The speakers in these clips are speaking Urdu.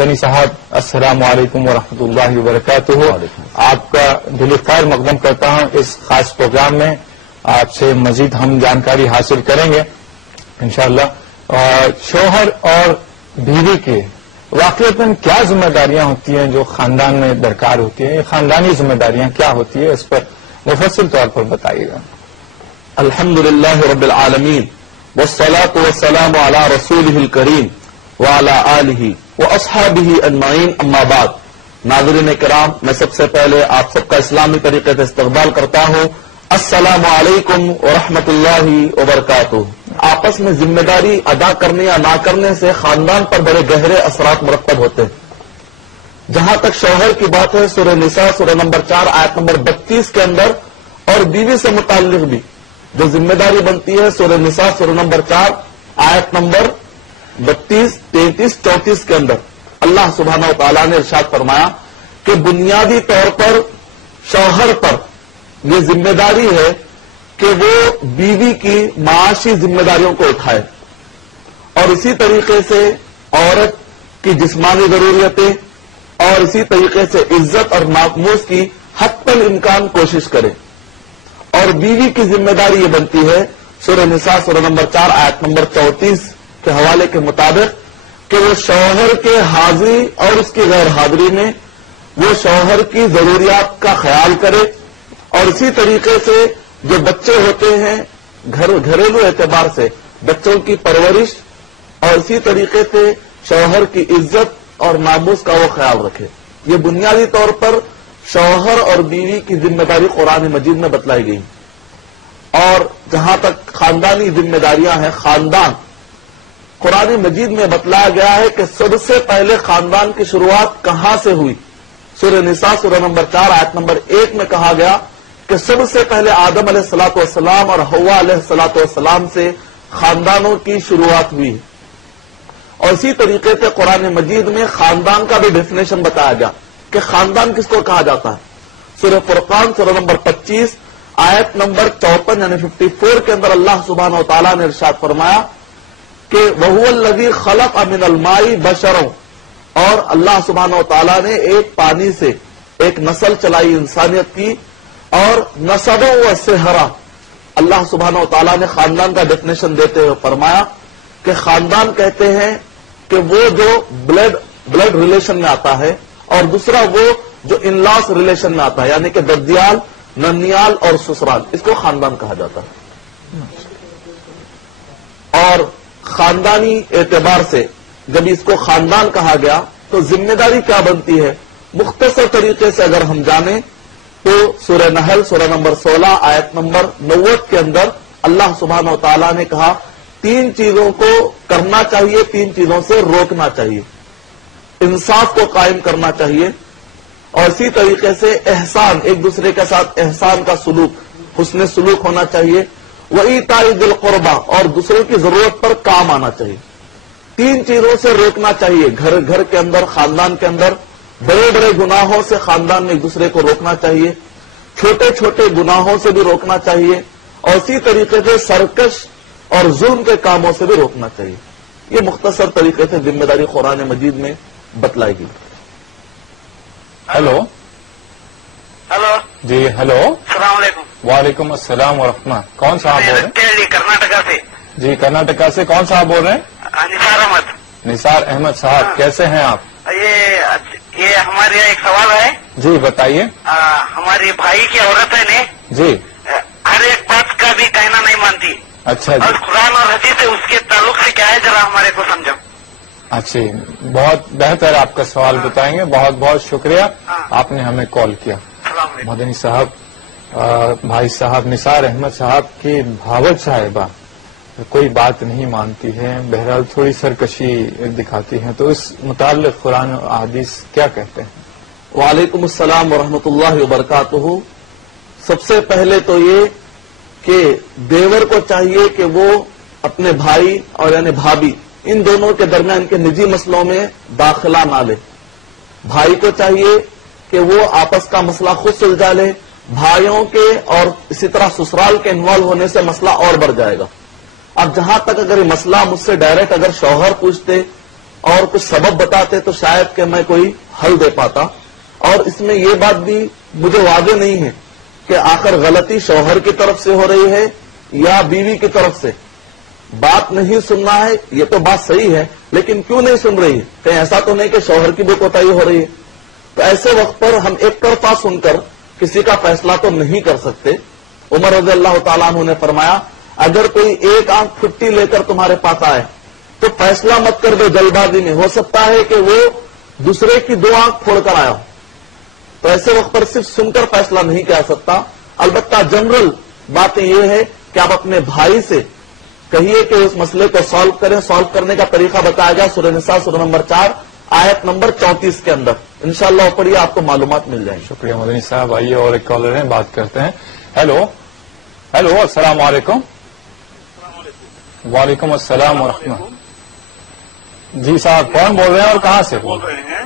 دنی صاحب السلام علیکم ورحمۃ اللہ وبرکاتہ. آپ کا دلی خیر مقدم کرتا ہوں اس خاص پروگرام میں. آپ سے مزید ہم جانکاری حاصل کریں گے انشاءاللہ. شوہر اور بیوی کے واقعات میں کیا ذمہ داریاں ہوتی ہیں جو خاندان میں درکار ہوتی ہیں؟ خاندانی ذمہ داریاں کیا ہوتی ہے، اس پر مفصل طور پر بتائیے گا. الحمدللہ رب العالمین والصلاة والسلام علی رسولہ الکریم وعلی آلہ واصحابہ اجمعین، اما بعد. ناظرین کرام، میں سب سے پہلے آپ سب کا اسلامی طریقے سے استقبال کرتا ہوں. السلام علیکم ورحمۃ اللہ وبرکاتہ. آپس میں ذمہ داری ادا کرنے یا نہ کرنے سے خاندان پر بڑے گہرے اثرات مرتب ہوتے ہیں. جہاں تک شوہر کی بات ہے، سورہ نساء سورہ نمبر 4 آیت نمبر 32 کے اندر، اور بیوی سے متعلق بھی جو ذمہ داری بنتی ہے، سورہ نساء سورہ نمبر 4 آیت نمبر 32، 33، 34 کے اندر اللہ سبحانہ و تعالیٰ نے ارشاد فرمایا کہ بنیادی طور پر شوہر پر یہ ذمہ داری ہے کہ وہ بیوی کی معاشی ذمہ داریوں کو اٹھائے، اور اسی طریقے سے عورت کی جسمانی ضروریتیں اور اسی طریقے سے عزت اور ناموس کی حتی الامکان کوشش کرے. اور بیوی کی ذمہ داری یہ بنتی ہے سورہ نساء سورہ نمبر 4 آیت نمبر 34 کے حوالے کے مطابق کہ وہ شوہر کے حاضری اور اس کی غیر حاضری میں وہ شوہر کی ضروریات کا خیال کرے، اور اسی طریقے سے جو بچے ہوتے ہیں گھریلو اعتبار سے بچوں کی پرورش، اور اسی طریقے سے شوہر کی عزت اور ناموس کا وہ خیال رکھے. یہ بنیادی طور پر شوہر اور بیوی کی ذمہ داری قرآن مجید میں بتلائی گئی. اور جہاں تک خاندانی ذمہ داریاں ہیں، خاندان قرآن مجید میں بتلایا گیا ہے کہ سب سے پہلے خاندان کی شروعات کہاں سے ہوئی. سورہ نساء سورہ نمبر 4 آیت نمبر 1 میں کہا گیا کہ سب سے پہلے آدم علیہ الصلوۃ والسلام اور حوا علیہ الصلوۃ والسلام سے خاندانوں کی شروعات ہوئی. اور اسی طریقے سے قرآن مجید میں خاندان کا بھی ڈیفینیشن بتایا گیا کہ خاندان کس کو کہا جاتا ہے. سورہ فرقان سورہ نمبر 25 آیت نمبر 54 یعنی 54 کے اندر اللہ سبحانہ و تعالیٰ نے ارشاد فرمایا کہ وَهُوَ الَّذِي خَلَقَ مِنَ الْمَاءِ بَشَرًا، اور اللہ سبحانہ و تعالیٰ نے ایک پانی سے ایک نسل چلائی انسانیت کی. اور نسبًا وَصِهْرًا، اللہ سبحانہ و تعالیٰ نے خاندان کا ڈیفینیشن دیتے ہوئے فرمایا کہ خاندان کہتے ہیں کہ وہ جو بلڈ ریلیشن میں آتا ہے، اور دوسرا وہ جو ان لاس ریلیشن میں آتا ہے، یعنی کہ ددیال، ننیال اور سسرال، اس کو خاندان کہا جاتا ہے. اور خاندانی اعتبار سے جب اس کو خاندان کہا گیا تو ذمہ داری کیا بنتی ہے، مختصر طریقے سے اگر ہم جانیں تو سورہ نحل سورہ نمبر 16 آیت نمبر 90 کے اندر اللہ سبحانہ و تعالیٰ نے کہا 3 چیزوں کو کرنا چاہیے، 3 چیزوں سے روکنا چاہیے. انصاف کو قائم کرنا چاہیے، اور اسی طریقے سے احسان، ایک دوسرے کے ساتھ احسان کا سلوک، حسن سلوک ہونا چاہیے. وَإِيتَاءِ ذِي الْقُرْبَىٰ، اور دوسروں کی ضرورت پر کام آنا چاہیے. 3 چیزوں سے روکنا چاہیے. گھر کے اندر، خاندان کے اندر بڑے بڑے گناہوں سے خاندان میں ایک دوسرے کو روکنا چاہیے، چھوٹے چھوٹے گناہوں سے بھی روکنا چاہیے، اور اسی طریقے سے سرکش اور ظلم کے کاموں سے بھی روکنا چاہیے. یہ مختصر طریقے سے ذمہ داری قرآن مجید میں بتلائی گئی. ہلو جی ہلو، السلام علیکم. وعلیکم السلام ورحمہ. کون صاحب بول رہے ہیں؟ کیرلی کرناٹکا سے. جی کرناٹکا سے. کون صاحب بول رہے ہیں؟ نثار احمد. نثار احمد صاحب، کیسے ہیں آپ؟ یہ ہمارے یہاں ایک سوال ہے. جی بتائیے. ہماری بھائی کی عورت ہے نا، جی ہر ایک بات کا بھی کہنا نہیں مانتی. اچھا اور جی، قرآن اور حدیث سے اس کے تعلق سے کیا ہے، ذرا ہمارے کو سمجھو. اچھی، بہت بہتر آپ کا سوال بتائیں گے. بہت بہت شکریہ، آپ نے ہمیں کال کیا. السلام علیکم. مدنی صاحب، بھائی صاحب نثار احمد صاحب کی بھاوت صاحبہ کوئی بات نہیں مانتی ہے، بہرحال تھوڑی سرکشی دکھاتی ہیں، تو اس متعلق قرآن و حدیث کیا کہتے ہیں؟ وعلیکم السلام ورحمۃ اللہ وبرکاتہ. سب سے پہلے تو یہ کہ دیور کو چاہیے کہ وہ اپنے بھائی اور یعنی بھابھی، ان دونوں کے درمیان کے نجی مسئلوں میں داخلہ نہ لے. بھائی کو چاہیے کہ وہ آپس کا مسئلہ خود سلجھا لے. بھائیوں کے اور اسی طرح سسرال کے انوالو ہونے سے مسئلہ اور بڑھ جائے گا. اب جہاں تک اگر یہ مسئلہ مجھ سے ڈائریکٹ اگر شوہر پوچھتے اور کچھ سبب بتاتے تو شاید کہ میں کوئی حل دے پاتا. اور اس میں یہ بات بھی مجھے واضح نہیں ہے کہ آخر غلطی شوہر کی طرف سے ہو رہی ہے یا بیوی کی طرف سے. بات نہیں سننا ہے یہ تو بات صحیح ہے، لیکن کیوں نہیں سن رہی ہے؟ کہیں ایسا تو نہیں کہ شوہر کی بھی کوتاہی ہو رہی ہے؟ تو ایسے وقت پر ہم ایک طرفہ سن کر کسی کا فیصلہ تو نہیں کر سکتے. عمر رضی اللہ تعالیٰ عنہ نے فرمایا اگر کوئی ایک آنکھ پھٹی لے کر تمہارے پاس آئے تو فیصلہ مت کر دو جلد بازی میں، ہو سکتا ہے کہ وہ دوسرے کی 2 آنکھ پھوڑ کر آیا ہو. تو ایسے وقت پر صرف سن کر فیصلہ نہیں کیا سکتا. البتہ جنرل بات یہ ہے کہ آپ اپنے بھائی سے کہیے کہ اس مسئلے کو سالو کریں. سالو کرنے کا طریقہ بتایا گیا سورہ نساء سورہ نمبر 4 آیت نمبر 34 کے اندر. انشاءاللہ پڑھیے آپ کو معلومات مل جائیں. شکریہ مدنی صاحب. آئیے اور ایک کالر ہیں، بات کرتے ہیں. ہیلو السلام علیکم. وعلیکم السلام ورحمۃ. جی صاحب کون بول رہے ہیں اور کہاں سے بول رہے ہیں؟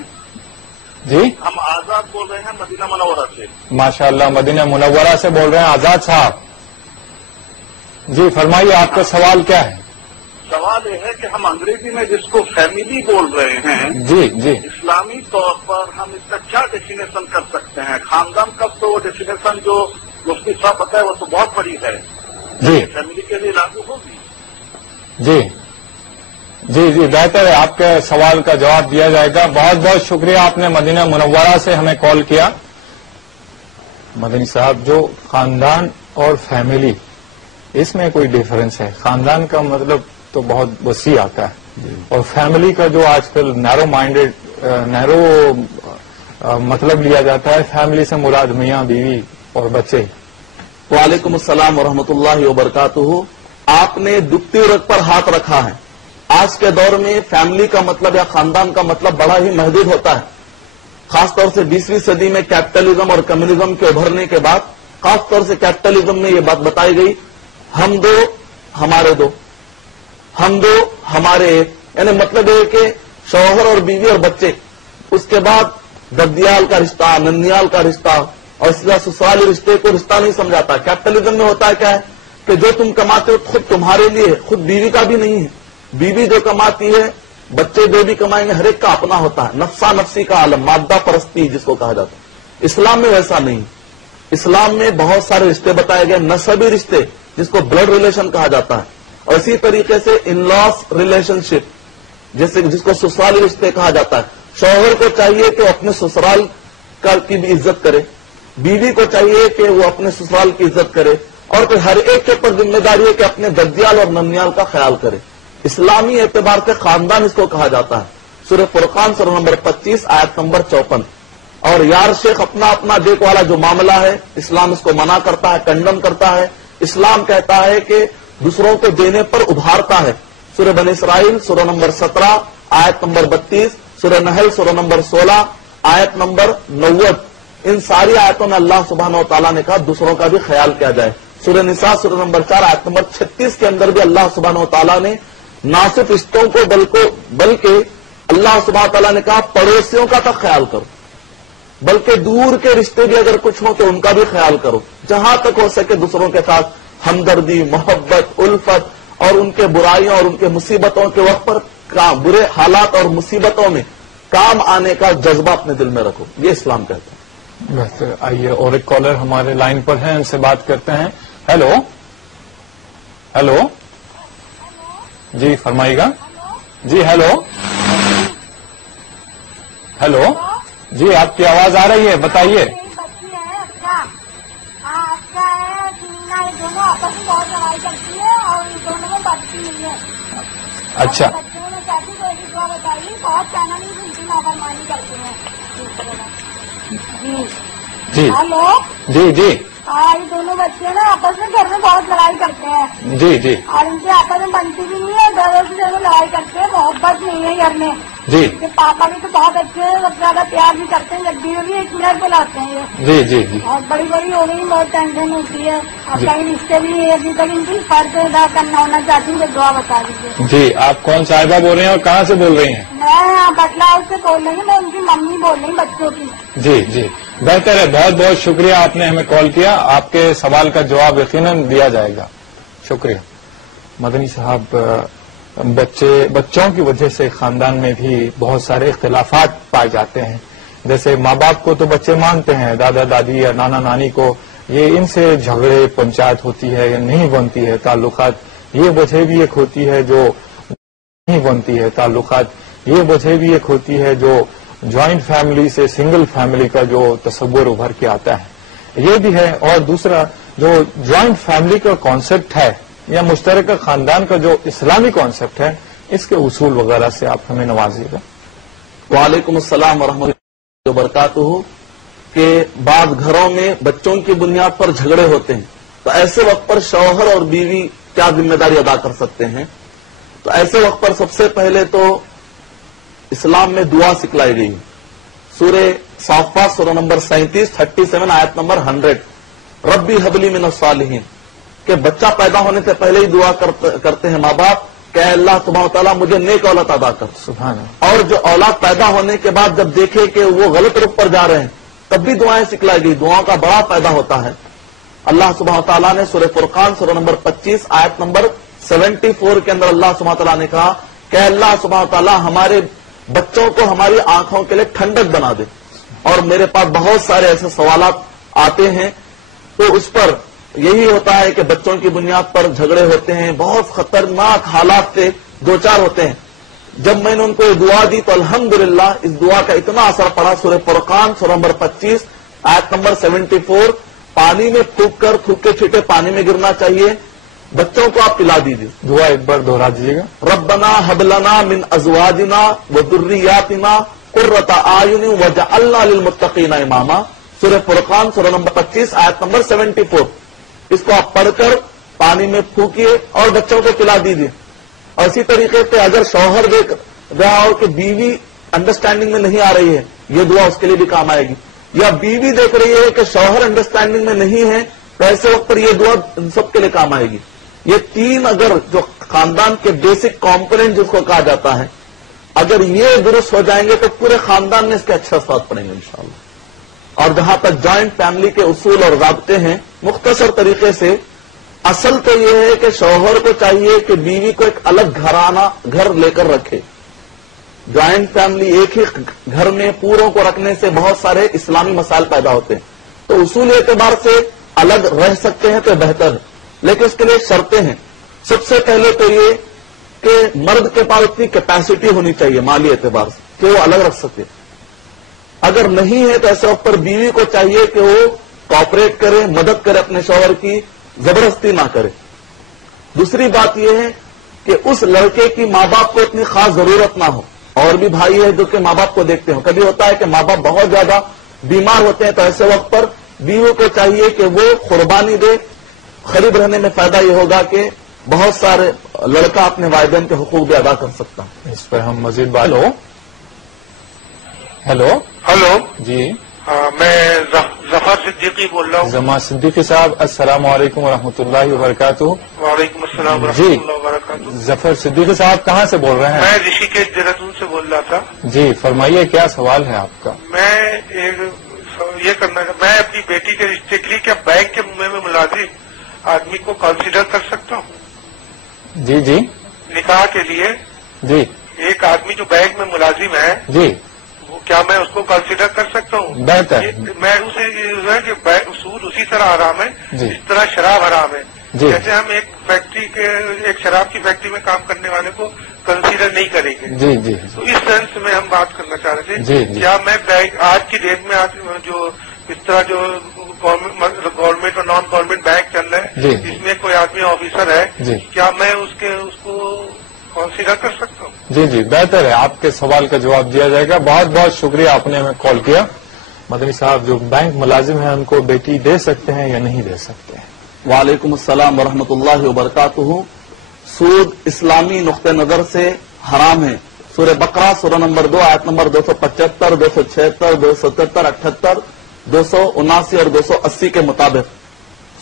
جی ہم آزاد بول رہے ہیں مدینہ منورہ سے. ماشاء اللہ مدینہ منورہ سے بول رہے ہیں آزاد صاحب. جی فرمائیے آپ کا سوال کیا ہے؟ سوال یہ ہے کہ ہم انگریزی میں جس کو فیملی بول رہے ہیں، جی جی اسلامی طور پر ہم اس کا کیا ڈیفینیشن کر سکتے ہیں؟ خاندان کا تو وہ ڈیفینیشن جو مفتی صاحب بتائے وہ تو بہت بڑی ہے. جی فیملی کے لیے لاگو ہوگی؟ جی جی جی بہتر ہے، آپ کے سوال کا جواب دیا جائے گا. بہت بہت شکریہ آپ نے مدینہ منورہ سے ہمیں کال کیا. مدنی صاحب جو خاندان اور فیملی اس میں کوئی ڈیفرنس ہے. خاندان کا مطلب تو بہت وسیع آتا ہے اور فیملی کا جو آج کل نیرو مطلب لیا جاتا ہے. فیملی سے مراد میاں بیوی اور بچے. وعلیکم السلام ورحمۃ اللہ وبرکاتہ. آپ نے دکھتی رگ پر ہاتھ رکھا ہے. آج کے دور میں فیملی کا مطلب یا خاندان کا مطلب بڑا ہی محدود ہوتا ہے. خاص طور سے 20ویں صدی میں کیپٹلزم اور کمیونزم کے ابھرنے کے بعد خاص طور سے کیپٹلزم میں یہ بات بتائی گئی ہم دو ہمارے دو، ہم دو ہمارے ایک. یعنی مطلب یہ کہ شوہر اور بیوی اور بچے، اس کے بعد ددیال کا رشتہ، ننیال کا رشتہ اور اس طرح سسرالی رشتے کو رشتہ نہیں سمجھاتا. کیپٹلزم میں ہوتا ہے کیا ہے کہ جو تم کماتے ہو خود تمہارے لیے ہے، خود بیوی کا بھی نہیں ہے. بیوی جو کماتی ہے بچے جو بھی کمائیں گے ہر ایک کا اپنا ہوتا ہے. نفسا نفسی کا عالم، مادہ پرستی جس کو کہا جاتا ہے. اسلام میں ویسا نہیں. اسلام میں بہت سارے رشتے بتائے گئے، نسبی رشتے جس کو بلڈ ریلیشن کہا جاتا ہے، اور اسی طریقے سے ان لاس ریلیشن شپ جس کو سسرالی رشتے کہا جاتا ہے. شوہر کو چاہیے کہ وہ اپنے سسرال کی بھی عزت کرے، بیوی کو چاہیے کہ وہ اپنے سسرال کی عزت کرے، اور پھر ہر ایک کے اوپر ذمہ داری ہے کہ اپنے ددیال اور ننیال کا خیال کرے. اسلامی اعتبار سے خاندان اس کو کہا جاتا ہے. سورہ فرقان سورہ نمبر 25 آیت نمبر 54. اور یار شیخ اپنا اپنا دیکھ والا جو معاملہ ہے اسلام اس کو منع کرتا ہے، کنڈم کرتا ہے. اسلام کہتا ہے کہ دوسروں کو دینے پر ابھارتا ہے. سورہ بنی اسرائیل سورہ نمبر 17 آیت نمبر 32، سورہ نحل سورہ نمبر 16 آیت نمبر 90. ان ساری آیتوں میں اللہ سبحانہ و تعالیٰ نے کہا دوسروں کا بھی خیال کیا جائے. سورہ نساء سورہ نمبر 4 آیت نمبر 36 کے اندر بھی اللہ سبحانہ و تعالیٰ نے نہ صرف رشتوں کو بلکہ اللہ سبحانہ و تعالیٰ نے کہا پڑوسیوں کا تک خیال کرو، بلکہ دور کے رشتے بھی اگر کچھ ہوں تو ان کا بھی خیال کرو. جہاں تک ہو سکے دوسروں کے ساتھ ہمدردی، محبت، الفت اور ان کے برائیوں اور ان کے مصیبتوں کے وقت پر برے حالات اور مصیبتوں میں کام آنے کا جذبہ اپنے دل میں رکھو. یہ اسلام کہتا ہے. بہتر. آئیے اور ایک کالر ہمارے لائن پر ہیں، ان سے بات کرتے ہیں. ہیلو جی فرمائیے گا. جی ہیلو جی آپ کی آواز آ رہی ہے، بتائیے. اچھا جی ہلو جی جی یہ دونوں بچے نا آپس میں گھر میں بہت لڑائی کرتے ہیں. جی جی اور ان سے آپس میں بنتی بھی نہیں ہے، گھروں سے زیادہ لڑائی کرتے ہیں، محبت نہیں ہے گھر میں. جی پاپا بھی تو بہت اچھے ہیں، سب سے زیادہ پیار بھی کرتے ہیں، جب بھی 1 منٹ پہ لاتے ہیں یہ. جی جی جی اور بڑی ہو گئی، بہت ٹینشن ہوتی ہے. اب کہیں رشتے بھی ابھی تک ان کی فرض ادا کرنا ہونا چاہتی ہوں، دعا بتا دیجیے. جی آپ کون صاحبہ بول رہے ہیں اور کہاں سے بول رہی ہیں؟ میں بٹلہ ہاؤس سے بول رہی ہوں، میں ان کی ممی بول رہی ہوں بچوں کی. جی جی بہتر ہے. بہت بہت شکریہ آپ نے ہمیں کال کیا. آپ کے سوال کا جواب یقیناً دیا جائے گا. شکریہ. مدنی صاحب بچوں کی وجہ سے خاندان میں بھی بہت سارے اختلافات پائے جاتے ہیں. جیسے ماں باپ کو تو بچے مانتے ہیں، دادا دادی یا نانا نانی کو، یہ ان سے جھگڑے پنچایت ہوتی ہے یا نہیں بنتی ہے تعلقات، یہ وجہ بھی ایک ہوتی ہے جو نہیں بنتی ہے تعلقات، یہ وجہ بھی ایک ہوتی ہے جو جوائنٹ فیملی سے سنگل فیملی کا جو تصور ابھر کے آتا ہے یہ بھی ہے. اور دوسرا جو جوائنٹ فیملی کا کانسیپٹ ہے یا مشترکہ خاندان کا جو اسلامی کانسیپٹ ہے، اس کے اصول وغیرہ سے آپ ہمیں نوازیے گا. وعلیکم السلام ورحمۃ اللہ وبرکاتہ. کہ بعض گھروں میں بچوں کی بنیاد پر جھگڑے ہوتے ہیں، تو ایسے وقت پر شوہر اور بیوی کیا ذمہ داری ادا کر سکتے ہیں؟ تو ایسے وقت پر سب سے پہلے تو اسلام میں دعا سکھلائی گئی. سورہ صافات سورہ نمبر 37 آیت نمبر 100، ربی حبلی من الصالحین، کہ بچہ پیدا ہونے سے پہلے ہی دعا کرتے ہیں ماں باپ کہ اے اللہ سبحانہ وتعالیٰ مجھے نیک اولاد عطا کر. سبحان اللہ. اور جو اولاد پیدا ہونے کے بعد جب دیکھے کہ وہ غلط رخ پر جا رہے ہیں تب بھی دعائیں سکھلائی گئی. دعاؤں کا بڑا فائدہ ہوتا ہے. اللہ سبحانہ وتعالیٰ نے سورہ فرقان سورہ نمبر 25 آیت نمبر 74 کے اندر اللہ سبحانہ وتعالیٰ نے کہا کہ اللہ سبحانہ وتعالیٰ ہمارے بچوں کو ہماری آنکھوں کے لیے ٹھنڈک بنا دے. اور میرے پاس بہت سارے ایسے سوالات آتے ہیں تو اس پر یہی ہوتا ہے کہ بچوں کی بنیاد پر جھگڑے ہوتے ہیں، بہت خطرناک حالات سے دو چار ہوتے ہیں. جب میں نے ان کو یہ دعا دی تو الحمدللہ اس دعا کا اتنا اثر پڑا. سورہ فرقان سورہ نمبر 25 آیت نمبر 74، پانی میں پھونک کر تھوکے چھٹے پانی میں گرنا چاہیے. بچوں کو آپ پلا دیجیے. دعا ایک بار دہرا دیجیے گا. ربنا هب لنا من ازواجنا وذرياتنا قرۃ اعین وجعلنا للمتقین اماما. سورہ فرقان سورہ نمبر 25 آیت نمبر 74. اس کو آپ پڑھ کر پانی میں پھونکیے اور بچوں کو پلا دیجیے. اور اسی طریقے سے اگر شوہر دیکھ رہا ہو کہ بیوی انڈرسٹینڈنگ میں نہیں آ رہی ہے، یہ دعا اس کے لیے بھی کام آئے گی. یا بیوی دیکھ رہی ہے کہ شوہر انڈرسٹینڈنگ میں نہیں ہے تو ایسے وقت پر یہ دعا ان سب کے لیے کام آئے گی. یہ تین اگر جو خاندان کے بیسک کمپوننٹ جس کو کہا جاتا ہے، اگر یہ درست ہو جائیں گے تو پورے خاندان میں اس کے اچھے اثرات پڑیں گے انشاءاللہ. اور جہاں تک جوائنٹ فیملی کے اصول اور ضابطے ہیں، مختصر طریقے سے اصل تو یہ ہے کہ شوہر کو چاہیے کہ بیوی کو ایک الگ گھر لے کر رکھے. جوائنٹ فیملی ایک ہی گھر میں پوروں کو رکھنے سے بہت سارے اسلامی مسائل پیدا ہوتے ہیں. تو اصول اعتبار سے الگ رہ سکتے ہیں تو بہتر ہے، لیکن اس کے لیے شرطیں ہیں. سب سے پہلے تو یہ کہ مرد کے پاس اتنی کیپیسٹی ہونی چاہیے مالی اعتبار سے کہ وہ الگ رکھ سکے. اگر نہیں ہے تو ایسے وقت پر بیوی کو چاہیے کہ وہ کوآپریٹ کرے، مدد کرے اپنے شوہر کی، زبردستی نہ کرے. دوسری بات یہ ہے کہ اس لڑکے کی ماں باپ کو اتنی خاص ضرورت نہ ہو. اور بھی بھائی ہے جو کہ ماں باپ کو دیکھتے ہوں. کبھی ہوتا ہے کہ ماں باپ بہت زیادہ بیمار ہوتے ہیں تو ایسے وقت پر بیوی کو چاہیے کہ وہ قربانی دے. قریب رہنے میں فائدہ یہ ہوگا کہ بہت سارے لڑکا اپنے والدین کے حقوق بھی ادا کر سکتا ہے. اس پر ہم مزید بات. ہیلو ہلو جی، میں ظفر صدیقی بول رہا ہوں. زما صدیقی صاحب السلام علیکم ورحمۃ اللہ وبرکاتہ. وعلیکم السلام ورحمۃ جی. اللہ وبرکاتہ. ظفر صدیقی صاحب کہاں سے بول رہے ہیں؟ میں رشی کے دہرادون سے بول رہا تھا. جی فرمائیے، کیا سوال ہے آپ کا؟ میں یہ کرنا میں اپنی بیٹی کے رشتے کے لیے کیا بینک کے میں ملازم آدمی کو کنسیڈر کر سکتا ہوں جی جی نکاح کے لیے؟ جی ایک آدمی جو بینک میں ملازم ہے جی وہ کیا میں اس کو کنسیڈر کر سکتا ہوں؟ بہتر. میں اسے یہ ہے کہ سود اسی طرح حرام ہے جی. جس طرح شراب حرام ہے. جی. جیسے ہم ایک شراب کی فیکٹری میں کام کرنے والے کو کنسیڈر نہیں کریں گے. جی جی تو اس سینس میں ہم بات کرنا چاہ رہے تھے. جی جی. کیا میں بینک آج کی ڈیٹ میں جو اس طرح جو گورنمنٹ اور نان گورنمنٹ بینک چل رہا ہے جی. اس میں کوئی آدمی آفیسر ہے جی. کیا میں اس کو کنسیڈر کر سکتا ہوں؟ جی جی بہتر ہے، آپ کے سوال کا جواب دیا جائے گا. بہت بہت شکریہ آپ نے ہمیں کال کیا. مدنی صاحب، جو بینک ملازم ہیں ان کو بیٹی دے سکتے ہیں یا نہیں دے سکتے ہیں؟ وعلیکم السلام ورحمۃ اللہ وبرکاتہ. سود اسلامی نقطہ نظر سے حرام ہے. سورہ بقرہ سورہ نمبر 2 آیت نمبر 275 276 277 78 279 اور 280 کے مطابق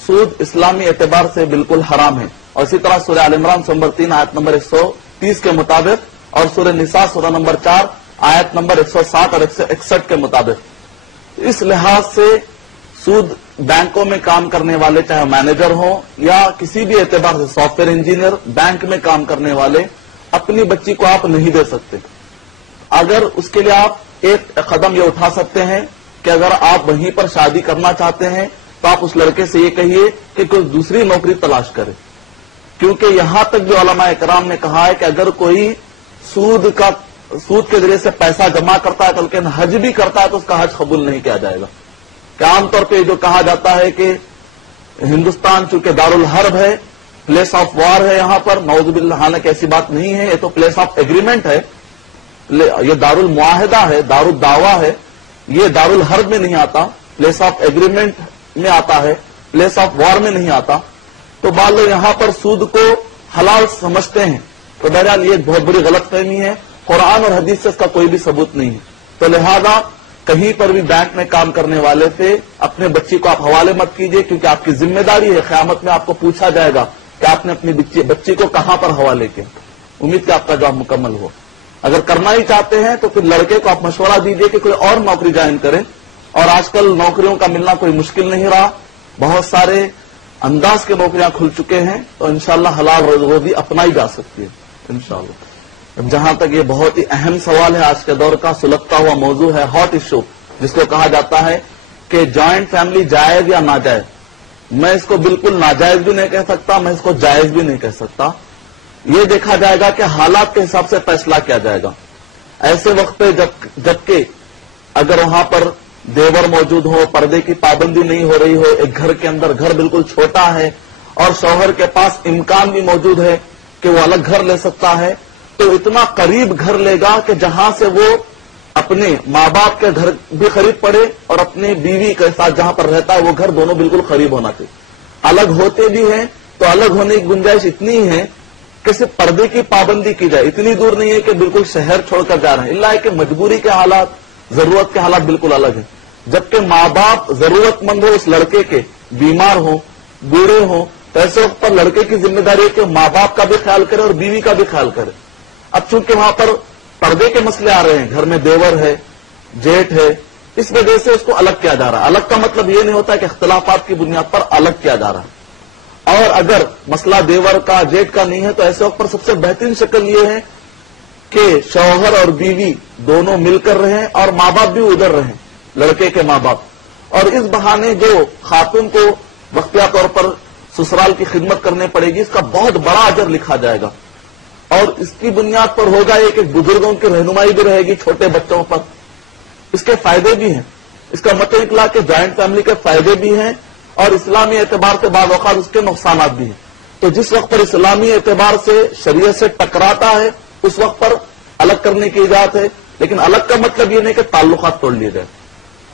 سود اسلامی اعتبار سے بالکل حرام ہے. اور اسی طرح سورہ آل عمران نمبر 3 آیت نمبر 130 کے مطابق اور سورہ نساء سورہ نمبر 4 آیت نمبر 107 اور 161 کے مطابق. اس لحاظ سے سود بینکوں میں کام کرنے والے چاہے مینیجر ہوں یا کسی بھی اعتبار سے سافٹ ویئر انجینئر، بینک میں کام کرنے والے اپنی بچی کو آپ نہیں دے سکتے. اگر اس کے لیے آپ ایک قدم یہ اٹھا سکتے ہیں کہ اگر آپ وہیں پر شادی کرنا چاہتے ہیں تو آپ اس لڑکے سے یہ کہیے کہ کوئی دوسری نوکری تلاش کرے. کیونکہ یہاں تک جو علماء اکرام نے کہا ہے کہ اگر کوئی سود کے ذریعے سے پیسہ جمع کرتا ہے بلکہ حج بھی کرتا ہے تو اس کا حج قبول نہیں کیا جائے گا. کہ عام طور پہ جو کہا جاتا ہے کہ ہندوستان چونکہ دارالحرب ہے، پلیس آف وار ہے، یہاں پر نعوذ باللہ، حالانکہ ایسی بات نہیں ہے، یہ تو پلیس آف ایگریمنٹ ہے، یہ دارالمعاہدہ ہے، دارالدعوہ ہے، یہ دارالحرب میں نہیں آتا، پلیس آف ایگریمنٹ میں آتا ہے، پلیس آف وار میں نہیں آتا. تو بعض لوگ یہاں پر سود کو حلال سمجھتے ہیں. تو بہرحال یہ ایک بہت بڑی غلط فہمی ہے، قرآن اور حدیث سے اس کا کوئی بھی ثبوت نہیں ہے. تو لہذا کہیں پر بھی بینک میں کام کرنے والے سے اپنے بچی کو آپ حوالے مت کیجیے، کیونکہ آپ کی ذمہ داری ہے، قیامت میں آپ کو پوچھا جائے گا کہ آپ نے اپنی بچی کو کہاں پر حوالے کیا. امید کہ آپ کا جواب مکمل ہو. اگر کرنا ہی چاہتے ہیں تو پھر لڑکے کو آپ مشورہ دیجیے کہ کوئی اور نوکری جوائن کریں. اور آج کل نوکریوں کا ملنا کوئی مشکل نہیں رہا، بہت سارے انداز کے نوکریاں کھل چکے ہیں، تو انشاءاللہ حلال روزی اپنائی جا سکتی ہے انشاءاللہ. جہاں تک یہ بہت ہی اہم سوال ہے، آج کے دور کا سلگتا ہوا موضوع ہے، ہاٹ ایشو، جس کو کہا جاتا ہے کہ جوائنٹ فیملی جائز یا ناجائز. میں اس کو بالکل ناجائز بھی نہیں کہہ سکتا، میں اس کو جائز بھی نہیں کہہ سکتا. یہ دیکھا جائے گا کہ حالات کے حساب سے فیصلہ کیا جائے گا. ایسے وقت پہ جبکہ اگر وہاں پر دیور موجود ہو، پردے کی پابندی نہیں ہو رہی ہو، ایک گھر کے اندر گھر بالکل چھوٹا ہے اور شوہر کے پاس امکان بھی موجود ہے کہ وہ الگ گھر لے سکتا ہے، تو اتنا قریب گھر لے گا کہ جہاں سے وہ اپنے ماں باپ کے گھر بھی قریب پڑے اور اپنی بیوی کے ساتھ جہاں پر رہتا ہے وہ گھر دونوں بالکل قریب ہونا چاہیے. الگ ہوتے بھی ہیں تو الگ ہونے کی گنجائش اتنی ہے کہ صرف پردے کی پابندی کی جائے، اتنی دور نہیں ہے کہ بالکل شہر چھوڑ کر جا رہے ہیں. اللہ ہے کہ مجبوری کے حالات، ضرورت کے حالات بالکل الگ ہیں. جبکہ ماں باپ ضرورت مند ہو اس لڑکے کے، بیمار ہوں، بوڑھے ہوں، تو ایسے وقت پر لڑکے کی ذمہ داری ہے کہ ماں باپ کا بھی خیال کرے اور بیوی کا بھی خیال کرے. اب چونکہ وہاں پر پردے کے مسئلے آ رہے ہیں، گھر میں دیور ہے، جیٹ ہے، اس وجہ سے اس کو الگ کیا جا رہا ہے. الگ کا مطلب یہ نہیں ہوتا کہ اختلافات کی بنیاد پر الگ کیا جا رہا ہے. اور اگر مسئلہ دیور کا، جیٹ کا نہیں ہے تو ایسے وقت پر سب سے بہترین شکل یہ ہے کہ شوہر اور بیوی دونوں مل کر رہیں اور ماں باپ بھی ادھر رہیں، لڑکے کے ماں باپ. اور اس بہانے جو خاتون کو وقتیہ طور پر سسرال کی خدمت کرنے پڑے گی، اس کا بہت بڑا اجر لکھا جائے گا. اور اس کی بنیاد پر ہوگا یہ کہ بزرگوں کی رہنمائی بھی رہے گی چھوٹے بچوں پر. اس کے فائدے بھی ہیں. اس کا مطلب نکلا کہ جوائنٹ فیملی کے فائدے بھی ہیں اور اسلامی اعتبار سے بعض اوقات اس کے نقصانات بھی ہیں. تو جس وقت پر اسلامی اعتبار سے شریعت سے ٹکراتا ہے اس وقت پر الگ کرنے کی اجازت ہے، لیکن الگ کا مطلب یہ نہیں کہ تعلقات توڑ لیے جائیں.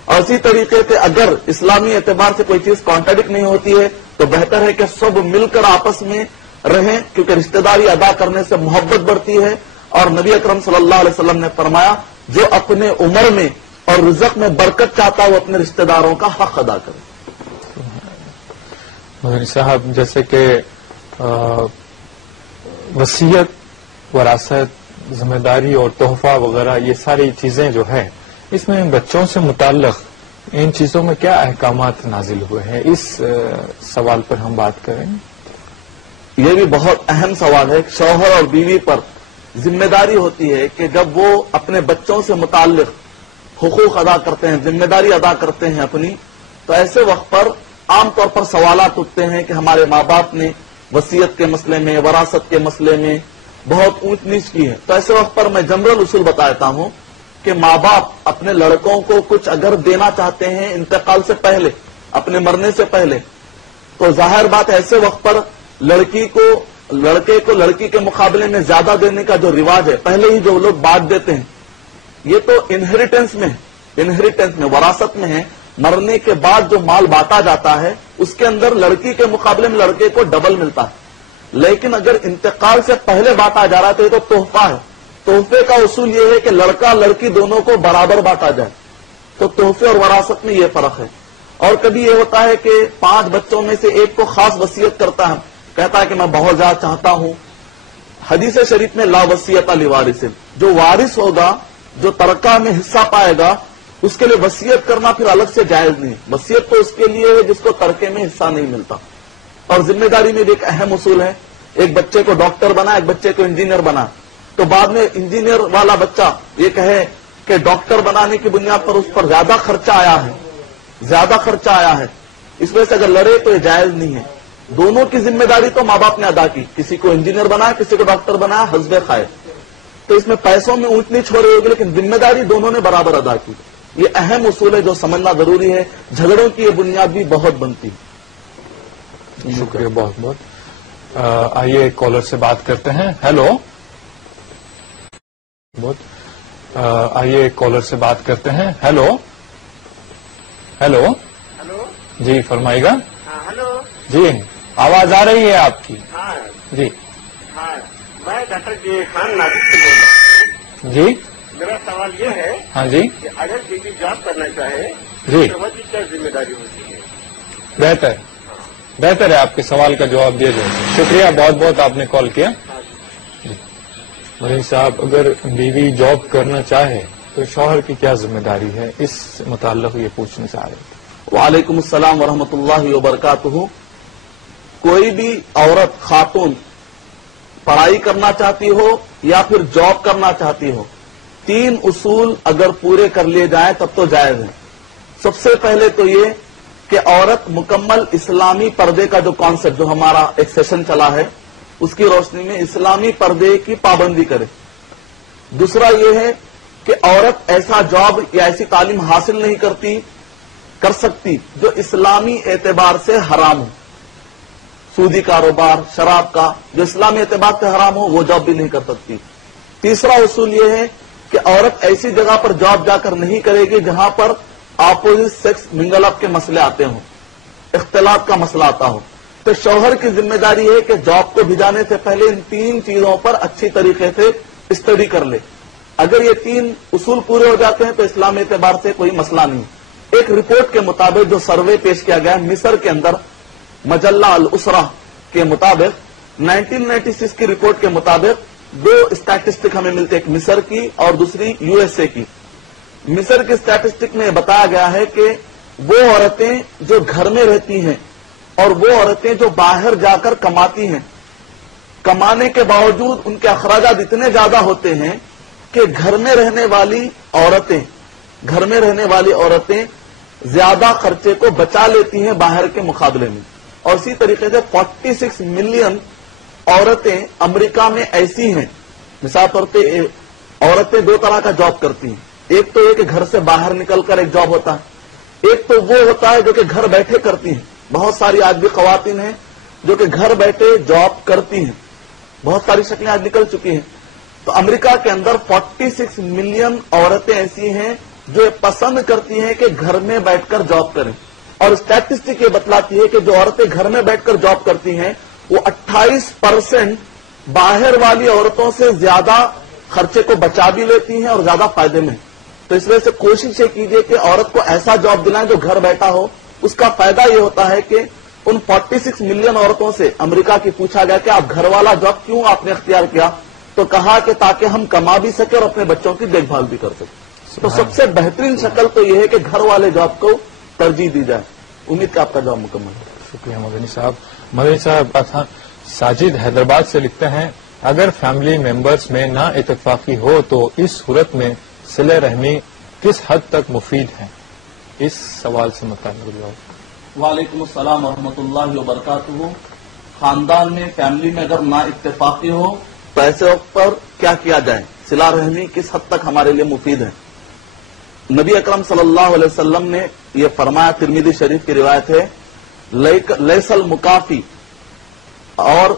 اور اسی طریقے سے اگر اسلامی اعتبار سے کوئی چیز کانٹرڈکٹ نہیں ہوتی ہے تو بہتر ہے کہ سب مل کر آپس میں رہیں، کیونکہ رشتہ داری ادا کرنے سے محبت بڑھتی ہے. اور نبی اکرم صلی اللہ علیہ وسلم نے فرمایا جو اپنے عمر میں اور رزق میں برکت چاہتا ہے وہ اپنے رشتہ داروں کا حق ادا کرے. مدنی صاحب، جیسے کہ وصیت، وراثت، ذمہ داری اور تحفہ وغیرہ یہ ساری چیزیں جو ہے، اس میں بچوں سے متعلق ان چیزوں میں کیا احکامات نازل ہوئے ہیں، اس سوال پر ہم بات کریں. یہ بھی بہت اہم سوال ہے. شوہر اور بیوی پر ذمہ داری ہوتی ہے کہ جب وہ اپنے بچوں سے متعلق حقوق ادا کرتے ہیں، ذمہ داری ادا کرتے ہیں اپنی، تو ایسے وقت پر عام طور پر سوالات اٹھتے ہیں کہ ہمارے ماں باپ نے وصیت کے مسئلے میں، وراثت کے مسئلے میں بہت اونچ نیچ کی ہے. تو ایسے وقت پر میں جنرل اصول بتاتا ہوں کہ ماں باپ اپنے لڑکوں کو کچھ اگر دینا چاہتے ہیں انتقال سے پہلے، اپنے مرنے سے پہلے، تو ظاہر بات ایسے وقت پر لڑکے کو لڑکی کے مقابلے میں زیادہ دینے کا جو رواج ہے، پہلے ہی جو لوگ بانٹ دیتے ہیں، یہ تو انہیریٹنس میں وراثت میں ہے. مرنے کے بعد جو مال بانٹا جاتا ہے اس کے اندر لڑکی کے مقابلے میں لڑکے کو ڈبل ملتا ہے. لیکن اگر انتقال سے پہلے بانٹا جا رہا ہے تو یہ تو تحفہ ہے. تحفے کا اصول یہ ہے کہ لڑکا لڑکی دونوں کو برابر بانٹا جائے. تو تحفے اور وراثت میں یہ فرق ہے. اور کبھی یہ ہوتا ہے کہ 5 بچوں میں سے ایک کو خاص وصیت کرتا ہے، کہتا ہے کہ میں بہت زیادہ چاہتا ہوں. حدیث شریف میں لا وصیت لوارث، جو وارث ہوگا، جو ترکہ میں حصہ پائے گا، اس کے لیے وصیت کرنا پھر الگ سے جائز نہیں. وصیت تو اس کے لیے ہے جس کو ترکے میں حصہ نہیں ملتا. اور ذمہ داری میں بھی ایک اہم اصول ہے. ایک بچے کو ڈاکٹر بنا، ایک بچے کو انجینئر بنا، تو بعد میں انجینئر والا بچہ یہ کہے کہ ڈاکٹر بنانے کی بنیاد پر اس پر زیادہ خرچہ آیا ہے، اس وجہ سے اگر لڑے تو یہ جائز نہیں ہے. دونوں کی ذمہ داری تو ماں باپ نے ادا کی، کسی کو انجینئر بنایا کسی کو ڈاکٹر بنایا، حسب خیر. تو اس میں پیسوں میں اونچ نیچ ہو رہی ہوگی لیکن ذمہ داری دونوں نے برابر ادا کی. یہ اہم اصول ہے جو سمجھنا ضروری ہے. جھگڑوں کی یہ بنیاد بھی بہت بنتی ہے. شکریہ بہت بہت. آئیے کالر سے بات کرتے ہیں. ہیلو، آئیے کالر سے بات کرتے ہیں. Hello hello hello. جی فرمائے گا. ہاں ہلو. جی آواز آ رہی ہے آپ کی. ہاں جی ہاں، میں ڈاکٹر جی خان ناطق سے بول رہا ہوں. جی میرا سوال یہ ہے ہاں جی کہ اگر بیوی جاب کرنا چاہے جی تو وہ کیا ذمہ داری ہوتی ہے؟ بہتر ہے آپ کے سوال کا جواب دیا جائے. شکریہ بہت بہت آپ نے کال کیا. مرین صاحب، اگر بیوی جاب کرنا چاہے تو شوہر کی کیا ذمہ داری ہے، اس سے متعلق یہ پوچھنا چاہ رہے ہیں. وعلیکم السلام ورحمۃ اللہ وبرکاتہ. کوئی بھی عورت خاتون پڑھائی کرنا چاہتی ہو یا پھر جاب کرنا چاہتی ہو، 3 اصول اگر پورے کر لیے جائیں تب تو جائز ہے. سب سے پہلے تو یہ کہ عورت مکمل اسلامی پردے کا جو کانسیپٹ، جو ہمارا ایک سیشن چلا ہے، اس کی روشنی میں اسلامی پردے کی پابندی کرے. دوسرا یہ ہے کہ عورت ایسا جاب یا ایسی تعلیم حاصل نہیں کر سکتی جو اسلامی اعتبار سے حرام ہو. سودی کاروبار، شراب کا جو اسلامی اعتبار سے حرام ہو وہ جاب بھی نہیں کر سکتی. تیسرا اصول یہ ہے کہ عورت ایسی جگہ پر جاب جا کر نہیں کرے گی جہاں پر اپوزٹ سیکس منگل اپ کے مسئلے آتے ہوں، اختلاط کا مسئلہ آتا ہو. تو شوہر کی ذمہ داری ہے کہ جاب کو بھیجانے سے پہلے ان 3 چیزوں پر اچھی طریقے سے اسٹڈی کر لے. اگر یہ 3 اصول پورے ہو جاتے ہیں تو اسلامی اعتبار سے کوئی مسئلہ نہیں. ایک رپورٹ کے مطابق جو سروے پیش کیا گیا مصر کے اندر، مجلہ الاسرہ کے مطابق 1996 کی رپورٹ کے مطابق 2 اسٹیٹسٹک ہمیں ملتے، ایک مصر کی اور دوسری USA کی. مصر کی اسٹیٹسٹک میں بتایا گیا ہے کہ وہ عورتیں جو گھر میں رہتی ہیں اور وہ عورتیں جو باہر جا کر کماتی ہیں، کمانے کے باوجود ان کے اخراجات اتنے زیادہ ہوتے ہیں کہ گھر میں رہنے والی عورتیں زیادہ خرچے کو بچا لیتی ہیں باہر کے مقابلے میں. اور اسی طریقے سے 46 ملین عورتیں امریکہ میں ایسی ہیں. مثال طور پہ عورتیں 2 طرح کا جاب کرتی ہیں. ایک تو یہ کہ گھر سے باہر نکل کر ایک جاب ہوتا ہے، ایک تو وہ ہوتا ہے جو کہ گھر بیٹھے کرتی ہیں. بہت ساری آج بھی خواتین ہیں جو کہ گھر بیٹھے جاب کرتی ہیں، بہت ساری شکلیں آج نکل چکی ہیں. تو امریکہ کے اندر 46 ملین عورتیں ایسی ہیں جو پسند کرتی ہیں کہ گھر میں بیٹھ کر جاب کریں. اور اسٹیٹسٹک یہ بتلاتی ہے کہ جو عورتیں گھر میں بیٹھ کر جاب کرتی ہیں وہ 28% باہر والی عورتوں سے زیادہ خرچے کو بچا بھی لیتی ہیں اور زیادہ فائدے میں. تو اس وجہ سے کوشش یہ کیجیے کہ عورت کو ایسا جاب دلائیں جو گھر بیٹھا ہو. اس کا فائدہ یہ ہوتا ہے کہ ان 46 ملین عورتوں سے امریکہ کی پوچھا گیا کہ آپ گھر والا جاب کیوں آپ نے اختیار کیا، تو کہا کہ تاکہ ہم کما بھی سکیں اور اپنے بچوں کی دیکھ بھال بھی کر سکیں. تو سب سے بہترین شکل تو یہ ہے کہ گھر والے جاب کو ترجیح دی جائے. امید کہ آپ کا جواب مکمل ہے. شکریہ مدنی صاحب. مدنی صاحب ساجد حیدرآباد سے لکھتے ہیں، اگر فیملی ممبرز میں نا اتفاقی ہو تو اس صورت میں صلہ رحمی کس حد تک مفید ہے؟ اس سوال سے متعلق جواب. وعلیکم السلام ورحمۃ اللہ وبرکاتہ. خاندان میں، فیملی میں اگر نا اتفاقی ہو تو ایسے وقت پر کیا کیا جائے؟ صلہ رحمی کس حد تک ہمارے لیے مفید ہے؟ نبی اکرم صلی اللہ علیہ وسلم نے یہ فرمایا، ترمذی شریف کی روایت ہے، لیس المکافی، اور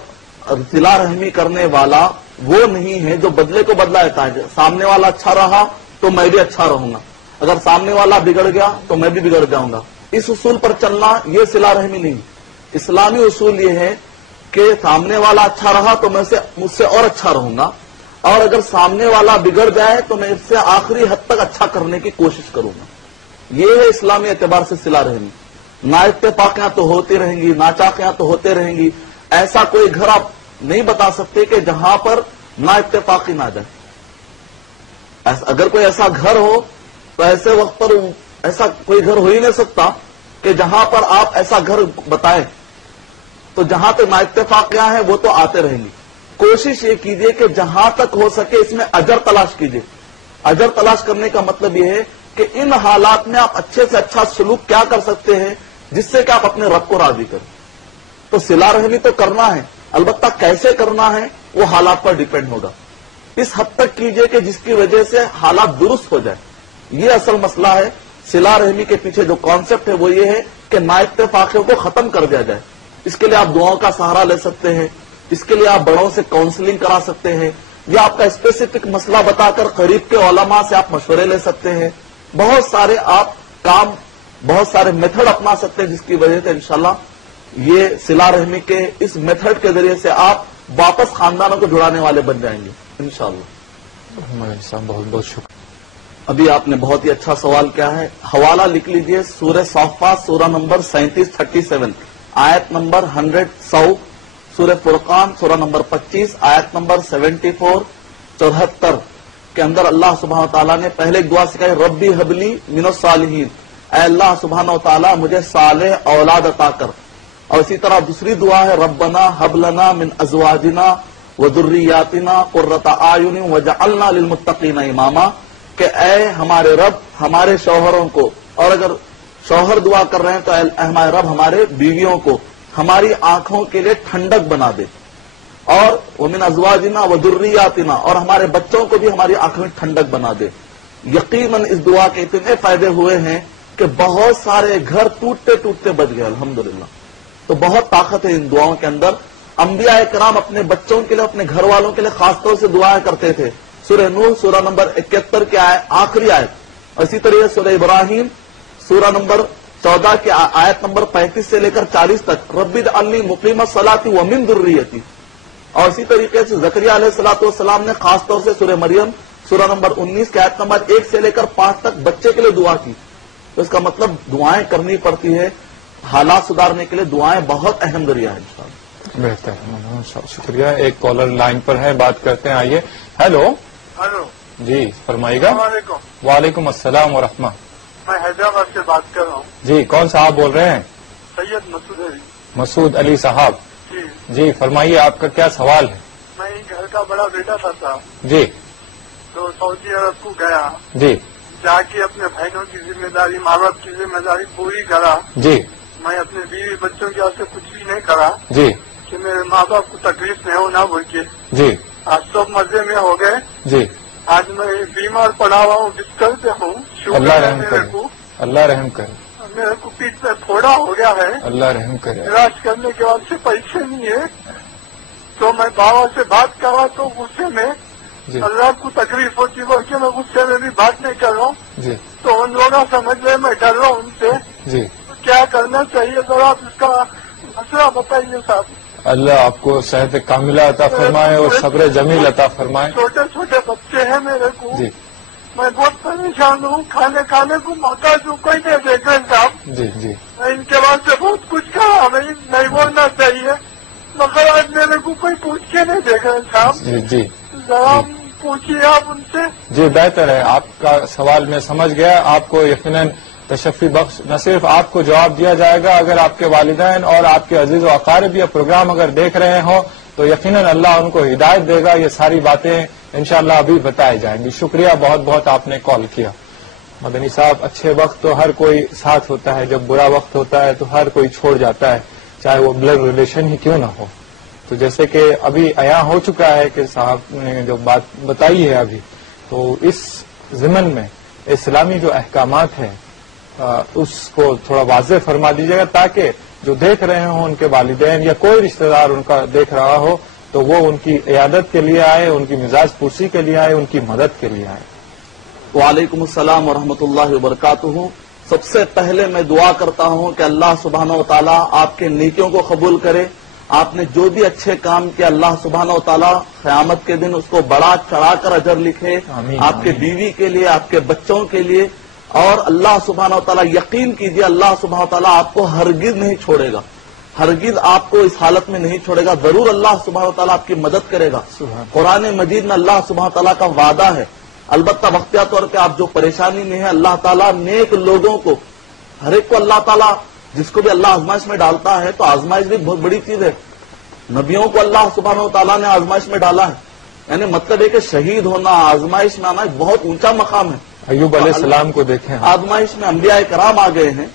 صلہ رحمی کرنے والا وہ نہیں ہے جو بدلے کو بدلا دیتا ہے. سامنے والا اچھا رہا تو میں بھی اچھا رہوں گا، اگر سامنے والا بگڑ گیا تو میں بھی بگڑ جاؤں گا. اس اصول پر چلنا یہ صلہ رحمی نہیں. اسلامی اصول یہ ہے کہ سامنے والا اچھا رہا تو میں مجھ سے اور اچھا رہوں گا، اور اگر سامنے والا بگڑ جائے تو میں اس سے آخری حد تک اچھا کرنے کی کوشش کروں گا. یہ ہے اسلامی اعتبار سے صلہ رحمی. نا اتفاقیاں تو ہوتی رہیں گی، ناچاقیاں تو ہوتے رہیں گی. ایسا کوئی گھر آپ نہیں بتا سکتے کہ جہاں پر نا اتفاقی نہ جائے. اگر کوئی ایسا گھر ہو تو ایسے وقت پر ایسا کوئی گھر ہو ہی نہیں سکتا کہ جہاں پر آپ ایسا گھر بتائیں. تو جہاں تک نا اتفاقیاں ہیں وہ تو آتے رہیں گی. کوشش یہ کیجیے کہ جہاں تک ہو سکے اس میں اجر تلاش کیجیے. اجر تلاش کرنے کا مطلب یہ ہے کہ ان حالات میں آپ اچھے سے اچھا سلوک کیا کر سکتے ہیں جس سے کہ آپ اپنے رب کو راضی کریں. تو صلہ رحمی تو کرنا ہے، البتہ کیسے کرنا ہے وہ حالات پر ڈیپینڈ ہوگا. اس حد تک کیجیے کہ جس کی وجہ سے حالات درست ہو جائے. یہ اصل مسئلہ ہے. صلہ رحمی کے پیچھے جو کانسیپٹ ہے وہ یہ ہے کہ نااتفاقیوں کو ختم کر دیا جائے. اس کے لیے آپ دعاؤں کا سہارا لے سکتے ہیں، اس کے لیے آپ بڑوں سے کاؤنسلنگ کرا سکتے ہیں، یا آپ کا اسپیسیفک مسئلہ بتا کر قریب کے علماء سے آپ مشورے لے سکتے ہیں. بہت سارے آپ کام، بہت سارے میتھڈ اپنا سکتے ہیں جس کی وجہ سے انشاءاللہ یہ صلہ رحمی کے اس میتھڈ کے ذریعے سے آپ واپس خاندانوں کو جڑانے والے بن جائیں گے انشاءاللہ. بہت بہت شکریہ. ابھی آپ نے بہت ہی اچھا سوال کیا ہے. حوالہ لکھ لیجئے سورہ صافات سورہ نمبر 37 آیت نمبر 100، سورہ فرقان سورہ نمبر 25 آیت نمبر 74 کے اندر اللہ سبحانہ وتعالیٰ نے پہلے ایک دعا سکھائی، ربی حبلی من الصالحین، اے اللہ سبحانہ وتعالیٰ مجھے صالح اولاد عطا کر. اور اسی طرح دوسری دعا ہے ربنا حب لنا من ازواجنا وذریاتنا قرۃ اعین وجعلنا للمتقین اماما، کہ اے ہمارے رب ہمارے شوہروں کو، اور اگر شوہر دعا کر رہے ہیں تو اے ہمارے رب ہمارے بیویوں کو ہماری آنکھوں کے لیے ٹھنڈک بنا دے، اور ومن ازواجنا وذریاتنا، اور ہمارے بچوں کو بھی ہماری آنکھوں میں ٹھنڈک بنا دے. یقیناً اس دعا کے اتنے فائدے ہوئے ہیں کہ بہت سارے گھر ٹوٹتے ٹوٹتے بچ گئے الحمدللہ. تو بہت طاقت ہے ان دعاؤں کے اندر. انبیاء کرام اپنے بچوں کے لیے، اپنے گھر والوں کے لیے خاص طور سے دعائیں کرتے تھے. سورہ نوح سورہ نمبر 71 کی آخری آیت، اور اسی طریقے سورہ ابراہیم سورہ نمبر 14 کی آیت نمبر 35 سے لے کر 40 تک، رب اجعلنی مقیم الصلاۃ ومن ذریتی. اور اسی طریقے سے زکریا علیہ الصلوۃ والسلام نے خاص طور سے سورہ مریم سورہ نمبر 19 کی آیت نمبر 1 سے لے کر 5 تک بچے کے لیے دعا کی. تو اس کا مطلب دعائیں کرنی پڑتی ہے. حالات سدھارنے کے لیے دعائیں بہت اہم ذریعہ ہے انشاءاللہ. بہتر، شکریہ. ایک کالر لائن پر ہے، بات کرتے ہیں. آئیے. ہیلو. ہلو جی فرمائیے گا. السلام علیکم. وعلیکم السلام ورحمہ. میں حیدرآباد سے بات کر رہا ہوں. جی کون صاحب بول رہے ہیں؟ سید مسعود علی. مسعود علی صاحب. جی جی فرمائیے آپ کا کیا سوال ہے؟ میں ایک گھر کا بڑا بیٹا تھا صاحب، جی تو سعودی عرب کو گیا، جی جا کے اپنے بہنوں کی ذمہ داری، ماں باپ کی ذمہ داری پوری کرا. جی میں اپنے بیوی بچوں کے واسطے کچھ بھی نہیں کرا جی کہ میرے ماں باپ کو تکلیف نہیں ہو نہ بول کے. جی آج سب مزے میں ہو گئے. جی آج میں بیمار پڑا ہوا ہوں، بستر پہ ہوں. شوگر اللہ ہے رحم میرے کرے، کو، اللہ رحم کرے، میرے کو پیٹ پہ پھوڑا ہو گیا ہے. اللہ رحم کرے. علاج کرنے کے بعد سے پیسے نہیں ہے، تو میں بابا سے بات کرا تو غصے میں جی اللہ کو تکلیف ہوتی بول کے میں غصے میں بھی بات نہیں کر رہا ہوں. جی تو ان لوگ سمجھ لے میں ڈر رہا ہوں ان سے. جی کیا کرنا چاہیے ذرا آپ اس کا مسئلہ بتائیے صاحب. اللہ آپ کو صحت کاملہ عطا فرمائے اور صبر جمیل عطا فرمائے. چھوٹے چھوٹے بچے ہیں میرے کو، جی میں بہت پریشان ہوں، کھانے کو محتاج ہوں، کوئی نہیں دیکھ رہے صاحب. جی جی میں ان کے بعد سے بہت کچھ کہا، ہمیں نہیں بولنا چاہیے، مگر آج میرے کو کوئی پوچھ کے نہیں دیکھ رہے صاحب. جی جی ذرا پوچھیے آپ ان سے. جی بہتر ہے. آپ کا سوال میں سمجھ گیا. آپ کو یقیناً تشفی بخش نہ صرف آپ کو جواب دیا جائے گا، اگر آپ کے والدین اور آپ کے عزیز و اقارب یہ پروگرام اگر دیکھ رہے ہوں تو یقیناً اللہ ان کو ہدایت دے گا. یہ ساری باتیں انشاءاللہ ابھی بتائی جائیں گی. شکریہ بہت بہت آپ نے کال کیا. مدنی صاحب اچھے وقت تو ہر کوئی ساتھ ہوتا ہے، جب برا وقت ہوتا ہے تو ہر کوئی چھوڑ جاتا ہے، چاہے وہ بلڈ ریلیشن ہی کیوں نہ ہو. تو جیسے کہ ابھی عیاں ہو چکا ہے کہ صاحب نے جو بات بتائی ہے ابھی، تو اس ضمن میں اسلامی جو احکامات ہیں اس کو تھوڑا واضح فرما دیجیے گا تاکہ جو دیکھ رہے ہوں ان کے والدین یا کوئی رشتہ دار ان کا دیکھ رہا ہو تو وہ ان کی عیادت کے لیے آئے، ان کی مزاج پرسی کے لیے آئے، ان کی مدد کے لیے آئے. وعلیکم السلام ورحمۃ اللہ وبرکاتہ. سب سے پہلے میں دعا کرتا ہوں کہ اللہ سبحانہ و تعالیٰ آپ کے نیکیوں کو قبول کرے. آپ نے جو بھی اچھے کام کیا اللہ سبحانہ و تعالیٰ قیامت کے دن اس کو بڑا چڑھا کر اجر لکھے. آمین. آپ کے بیوی کے لیے، آپ کے بچوں کے لیے. اور اللہ سبحانہ و تعالیٰ یقین کیجیے اللہ سبحانہ و تعالیٰ آپ کو ہرگز نہیں چھوڑے گا، ہرگز آپ کو اس حالت میں نہیں چھوڑے گا. ضرور اللہ سبحانہ و تعالیٰ آپ کی مدد کرے گا. قرآن مجید میں اللہ سبحانہ و تعالیٰ کا وعدہ ہے. البتہ وقتیہ طور پہ آپ جو پریشانی میں ہیں، اللہ تعالیٰ نیک لوگوں کو، ہر ایک کو اللہ تعالیٰ جس کو بھی اللہ آزمائش میں ڈالتا ہے تو آزمائش بھی بہت بڑی چیز ہے. نبیوں کو اللہ سبحانہ و تعالیٰ نے آزمائش میں ڈالا ہے، یعنی مطلب ہے کہ شہید ہونا، آزمائش میں آنا ایک بہت اونچا مقام ہے. ایوب علیہ السلام کو دیکھیں، آزمائش میں انبیاء کرام آ گئے ہیں،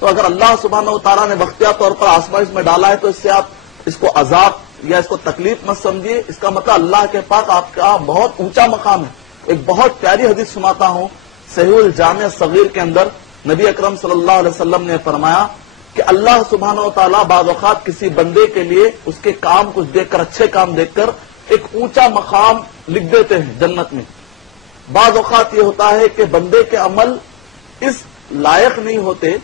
تو اگر اللہ سبحانہ و تعالیٰ نے بختیار طور پر آزمائش میں ڈالا ہے تو اس سے آپ اس کو عذاب یا اس کو تکلیف مت سمجھیے. اس کا مطلب اللہ کے پاس آپ کا بہت اونچا مقام ہے. ایک بہت پیاری حدیث سناتا ہوں، صحیح الجامع صغیر کے اندر نبی اکرم صلی اللہ علیہ وسلم نے فرمایا کہ اللہ سبحانہ و تعالیٰ بعض اوقات کسی بندے کے لیے اس کے کام کچھ دیکھ کر، اچھے کام دیکھ کر ایک اونچا مقام لکھ دیتے ہیں جنت میں. بعض اوقات یہ ہوتا ہے کہ بندے کے عمل اس لائق نہیں ہوتے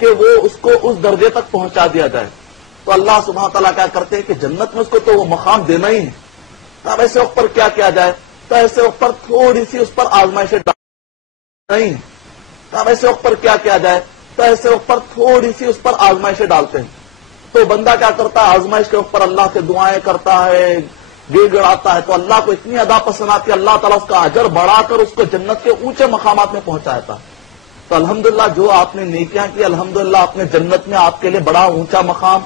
کہ وہ اس کو اس درجے تک پہنچا دیا جائے، تو اللہ سبحانہ و تعالیٰ کیا کرتے ہیں کہ جنت میں اس کو تو وہ مقام دینا ہی ہے. اب ایسے وقت پر کیا کیا جائے؟ تو ایسے وقت پر تھوڑی سی اس پر آزمائشیں نہیں ہے. اب ایسے وقت پر کیا کیا جائے؟ تو ایسے وقت پر تھوڑی سی اس پر آزمائشیں ڈالتے ہیں. تو بندہ کیا کرتا ہے؟ آزمائش کے اوپر اللہ سے دعائیں کرتا ہے، گڑ گڑاتا ہے، تو اللہ کو اتنی ادا پسند آتی ہے، اللہ تعالیٰ اس کا اجر بڑھا کر اس کو جنت کے اونچے مقامات میں پہنچاتا ہے. تو الحمدللہ جو آپ نے نیکیاں کی، الحمدللہ آپ نے جنت میں آپ کے لیے بڑا اونچا مقام،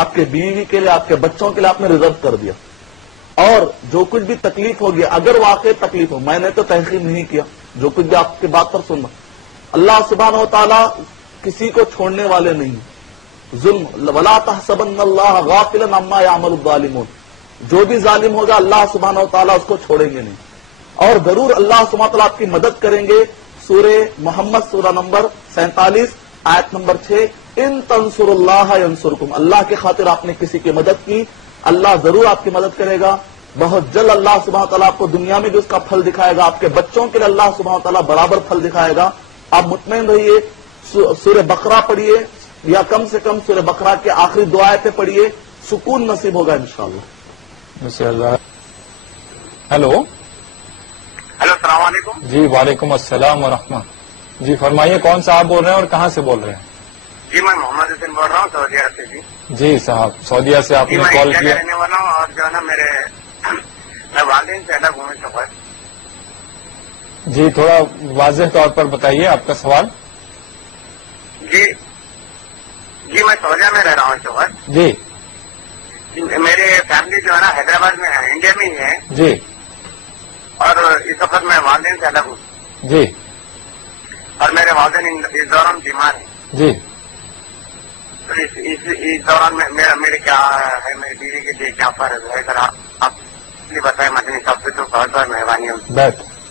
آپ کے بیوی کے لیے، آپ کے بچوں کے لیے آپ نے ریزرو کر دیا. اور جو کچھ بھی تکلیف ہوگی، اگر واقع تکلیف ہو، میں نے تو تحقیق نہیں کیا، جو کچھ بھی آپ کی بات پر سننا، اللہ سبحانہ و تعالیٰ کسی کو چھوڑنے والے نہیں. ظلم ولا تحسبن اللہ غافلا عما یعمل الظالمون، جو بھی ظالم ہوگا اللہ سبحانہ و تعالیٰ اس کو چھوڑیں گے نہیں، اور ضرور اللہ سبحانہ و تعالیٰ آپ کی مدد کریں گے. سورہ محمد سورہ نمبر 47 آیت نمبر 6، ان تنصر اللہ ینصرکم، اللہ کی خاطر آپ نے کسی کی مدد کی، اللہ ضرور آپ کی مدد کرے گا. بہت جلد اللہ سبحانہ و تعالیٰ آپ کو دنیا میں بھی اس کا پھل دکھائے گا، آپ کے بچوں کے لیے اللہ سبحانہ و تعالیٰ برابر پھل دکھائے گا. آپ مطمئن رہیے. سورہ بقرہ پڑھیے، یا کم سے کم سورہ بقرہ کے آخری دو آیتیں پڑھیے، سکون نصیب ہوگا انشاءاللہ. ہیلو، السلام علیکم. جی وعلیکم السلام ورحمہ. جی فرمائیے، کون سا آپ بول رہے ہیں اور کہاں سے بول رہے ہیں؟ جی میں محمد حسین بول رہا ہوں سعودی عرب سے. جی صاحب، سعودیہ سے آپ نے میں کال انڈیا کیا. کا رہنے والا ہوں، اور جو ہے نا میں والدین سے الگ ہوں اس وقت. جی تھوڑا واضح طور پر بتائیے آپ کا سوال. جی میں سعودیہ میں رہ رہا ہوں اس وقت. جی میرے فیملی جو ہے نا حیدرآباد میں ہے، انڈیا میں ہی ہے. جی اور اس وقت میں والدین سے الگ ہوں. جی اور میرے والدین اس دوران بیمار ہیں. جی تو اس دوران میرے کیا ہے، میری بیوی کے لیے کیا فرض ہے؟ سر آپ بتائیں مدنی صاحب سے، تو بہت بہت مہربانی ہوگی.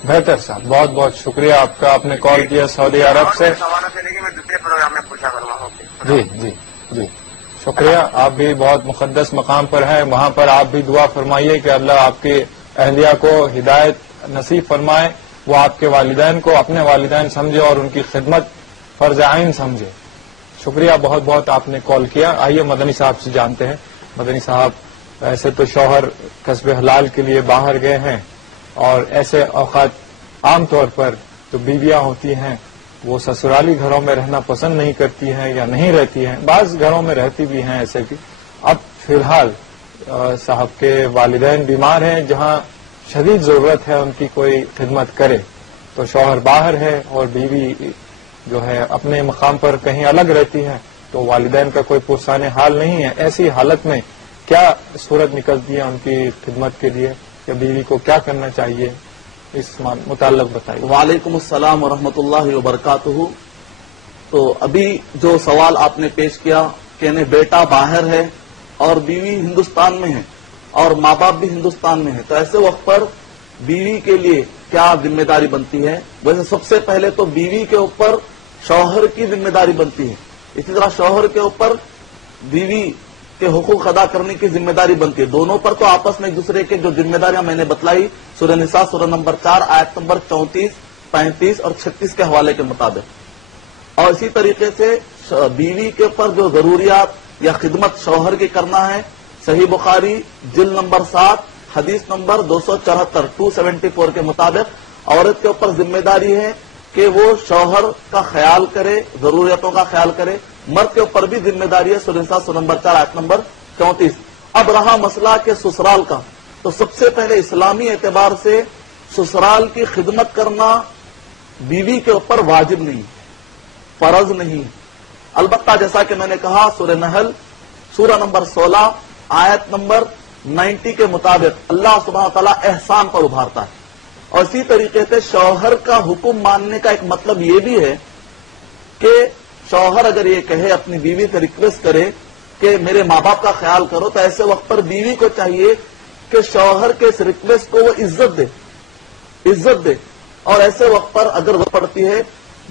بہتر صاحب، بہت بہت شکریہ آپ کا، آپ نے کال کیا سعودی عرب سے. سوالوں سے لے کے میں دوسرے پروگرام میں پوچھا کروں گا. جی جی جی شکریہ. آپ بھی بہت مقدس مقام پر ہیں، وہاں پر آپ بھی دعا فرمائیے کہ اللہ آپ کے اہلیہ کو ہدایت نصیب فرمائے، وہ آپ کے والدین کو اپنے والدین سمجھے اور ان کی خدمت فرض عین سمجھے. شکریہ بہت بہت، آپ نے کال کیا. آئیے مدنی صاحب سے جانتے ہیں. مدنی صاحب، ایسے تو شوہر کسب حلال کے لیے باہر گئے ہیں، اور ایسے اوقات عام طور پر جو بیویاں ہوتی ہیں وہ سسرالی گھروں میں رہنا پسند نہیں کرتی ہیں یا نہیں رہتی ہیں، بعض گھروں میں رہتی بھی ہیں ایسے بھی. اب فی الحال صاحب کے والدین بیمار ہیں، جہاں شدید ضرورت ہے ان کی کوئی خدمت کرے، تو شوہر باہر ہے اور بیوی جو ہے اپنے مقام پر کہیں الگ رہتی ہے، تو والدین کا کوئی پرسان حال نہیں ہے. ایسی حالت میں کیا صورت نکلتی ہے ان کی خدمت کے لیے، یا بیوی کو کیا کرنا چاہیے، اس متعلق بتائیے. وعلیکم السلام ورحمۃ اللہ وبرکاتہ. تو ابھی جو سوال آپ نے پیش کیا کہ بیٹا باہر ہے اور بیوی ہندوستان میں ہے اور ماں باپ بھی ہندوستان میں ہے، تو ایسے وقت پر بیوی کے لیے کیا ذمہ داری بنتی ہے؟ ویسے سب سے پہلے تو بیوی کے اوپر شوہر کی ذمہ داری بنتی ہے، اسی طرح شوہر کے اوپر بیوی کے حقوق ادا کرنے کی ذمہ داری بنتی ہے. دونوں پر تو آپس میں ایک دوسرے کے جو ذمہ داریاں میں نے بتلائی سورہ نساء سورہ نمبر 4 آیت نمبر 34، 35 اور 36 کے حوالے کے مطابق. اور اسی طریقے سے بیوی کے اوپر جو ضروریات یا خدمت شوہر کی کرنا ہے، صحیح بخاری جلد نمبر 7 حدیث نمبر 274 274 کے مطابق عورت کے اوپر ذمہ داری ہے کہ وہ شوہر کا خیال کرے، ضروریتوں کا خیال کرے. مرد کے اوپر بھی ذمہ داری ہے، سورہ نساء سورہ نمبر 4 آیت نمبر 34. اب رہا مسئلہ کہ سسرال کا، تو سب سے پہلے اسلامی اعتبار سے سسرال کی خدمت کرنا بیوی کے اوپر واجب نہیں، فرض نہیں. البتہ جیسا کہ میں نے کہا سورہ نحل سورہ نمبر 16 آیت نمبر 90 کے مطابق اللہ سبحانہ تعالیٰ احسان پر ابھارتا ہے. اور اسی طریقے سے شوہر کا حکم ماننے کا ایک مطلب یہ بھی ہے کہ شوہر اگر یہ کہے اپنی بیوی سے ریکویسٹ کرے کہ میرے ماں باپ کا خیال کرو، تو ایسے وقت پر بیوی کو چاہیے کہ شوہر کے اس ریکویسٹ کو وہ عزت دے. اور ایسے وقت پر اگر ضرورت پڑتی ہے